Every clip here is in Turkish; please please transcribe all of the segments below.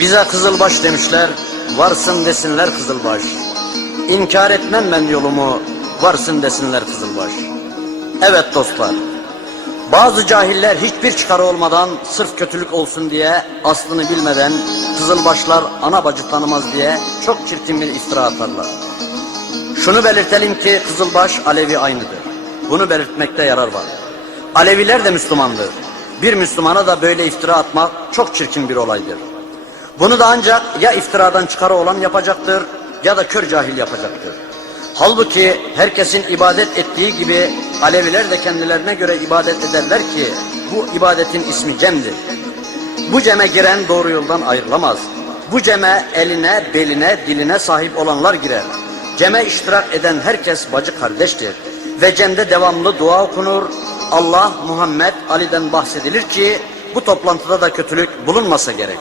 Bize kızılbaş demişler, varsın desinler kızılbaş. İnkar etmem ben yolumu, varsın desinler kızılbaş. Evet dostlar, bazı cahiller hiçbir çıkarı olmadan sırf kötülük olsun diye aslını bilmeden kızılbaşlar ana bacı tanımaz diye çok çirkin bir iftira atarlar. Şunu belirtelim ki Kızılbaş Alevi aynıdır. Bunu belirtmekte yarar var. Aleviler de Müslümandır. Bir Müslümana da böyle iftira atmak çok çirkin bir olaydır. Bunu da ancak ya iftiradan çıkarı olan yapacaktır ya da kör cahil yapacaktır. Halbuki herkesin ibadet ettiği gibi Aleviler de kendilerine göre ibadet ederler ki bu ibadetin ismi cemdir. Bu ceme giren doğru yoldan ayrılamaz. Bu ceme eline, beline, diline sahip olanlar girer. Ceme iştirak eden herkes bacı kardeştir. Ve cemde devamlı dua okunur. Allah, Muhammed, Ali'den bahsedilir ki bu toplantıda da kötülük bulunmasa gerek.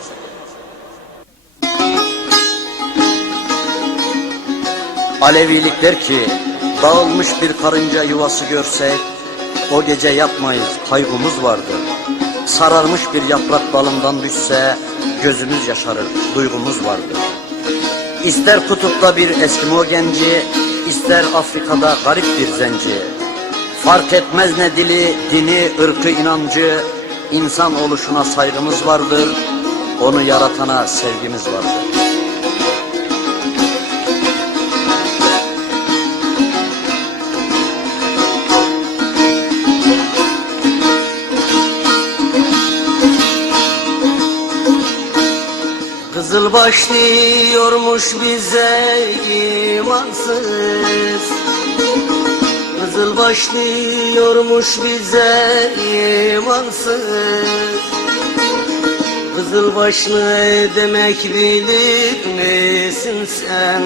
Alevilik der ki, dağılmış bir karınca yuvası görsek, o gece yapmayız, kaygımız vardır. Sararmış bir yaprak dalından düşse, gözümüz yaşarır, duygumuz vardır. İster kutupta bir Eskimo genci, ister Afrika'da garip bir zenci. Fark etmez ne dili, dini, ırkı, inancı, insan oluşuna saygımız vardır, onu yaratana sevgimiz vardır. Kızılbaş diyormuş bize imansız. Kızılbaş diyormuş bize imansız. Kızılbaş ne demek bilir misin sen?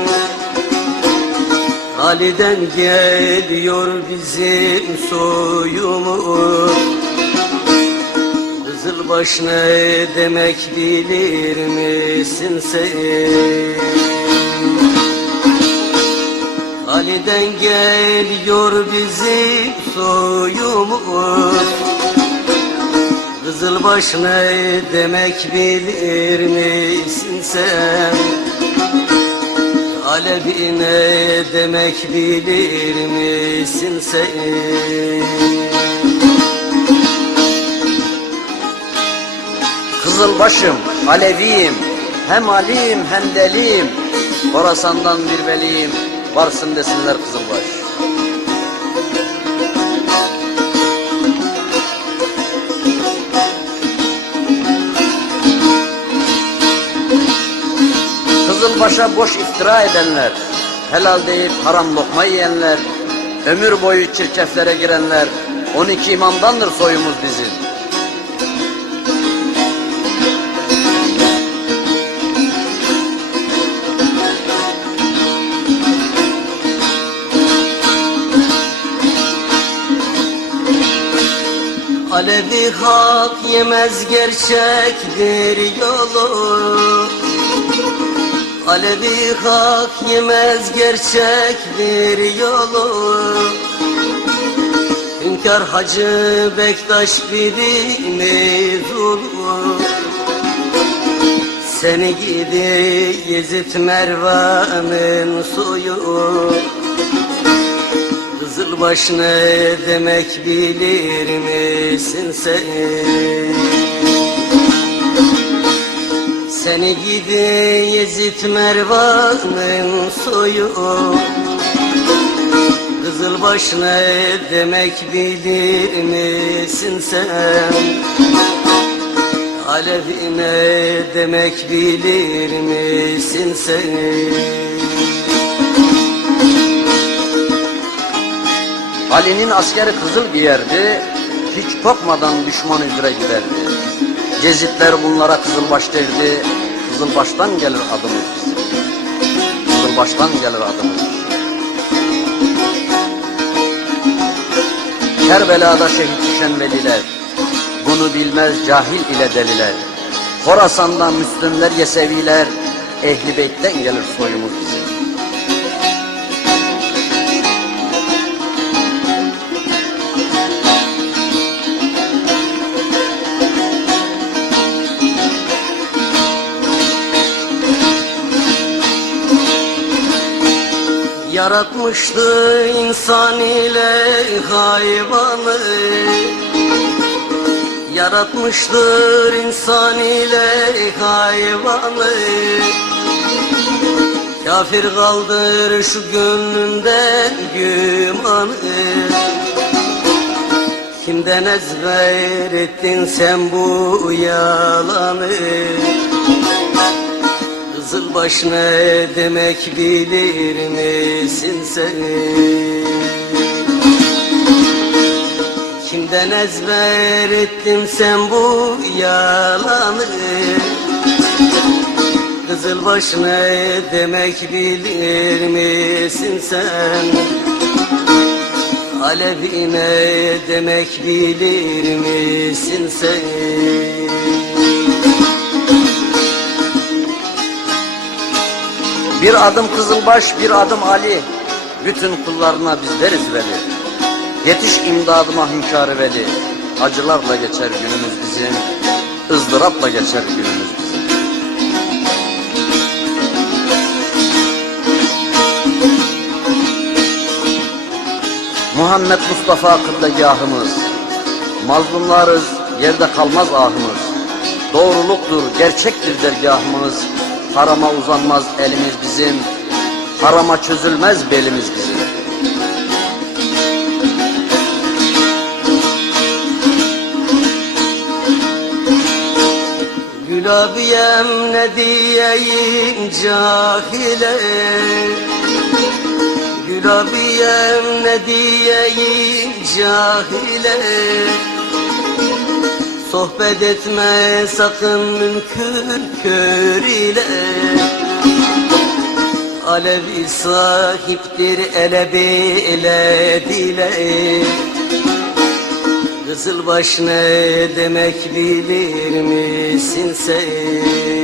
Ali'den geliyor bizim soyumuz Kızılbaş ne demek bilir misin sen? Ali'den geliyor bizim soyumuz Kızılbaş ne demek bilir misin sen? Alevi ne demek bilir misin sen? Kızılbaşım, Aleviyim, hem alim hem deliyim. Horasan'dan bir veliyim, varsın desinler Kızılbaş. Kızılbaş'a boş iftira edenler, helal deyip haram lokma yiyenler, ömür boyu çirkeflere girenler, 12 imamdandır soyumuz bizim. Alevi hak yemez gerçektir yolu. Alevi hak yemez gerçektir yolu. Hünkar Hacı Bektaş birimiz olur Seni gidi Yezid Mervan'ın soyu Kızılbaş ne demek bilir misin sen? Seni gidi Yezid Mervan'ın soyu Kızılbaş ne demek bilir misin sen? Alevi ne demek bilir misin sen? Ali'nin askeri kızıl giyerdi, hiç korkmadan düşman üzere giderdi. Gezitler bunlara kızılbaş derdi, kızılbaştan gelir adımız bizim. Kızılbaştan gelir adımız. Kerbela'da şehit düşen veliler, bunu bilmez cahil ile deliler. Horasan'dan Müslümler Yeseviler, Ehli Beyt'ten gelir soyumuz bizim. Yaratmıştı insan ile hayvanı. Yaratmıştır insan ile hayvanı. Kafir kaldır şu gönlünden gümanı. Kimden ezber ettin sen bu yalanı Kızılbaş ne demek bilir misin sen? Kimden ezber ettin sen bu yalanı Kızılbaş ne demek bilir misin sen? Alevi ne demek bilir misin sen? Bir adım Kızılbaş, bir adım Ali. Bütün kullarına biz deriz veli. Yetiş imdadıma hünkârı veli. Acılarla geçer günümüz bizim, ızdırapla geçer günümüz bizim. Muhammed Mustafa kıblegahımız. Mazlumlarız, yerde kalmaz ahımız. Doğruluktur, gerçektir dergahımız. Harama uzanmaz elimiz bizim, harama çözülmez belimiz bizim. Gül abiyem ne diyeyim cahile Gül abiyem ne diyeyim cahile Sohbet etme sakın mümkün kör ile. Alevi sahiptir ele bile dile. Kızılbaş ne demek bilir misin sen?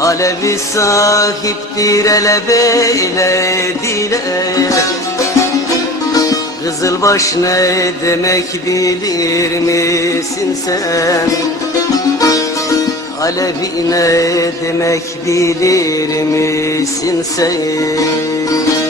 Alevi sahiptir ele bile dile Kızılbaş ne demek bilir misin sen? Alevi ne demek bilir misin sen?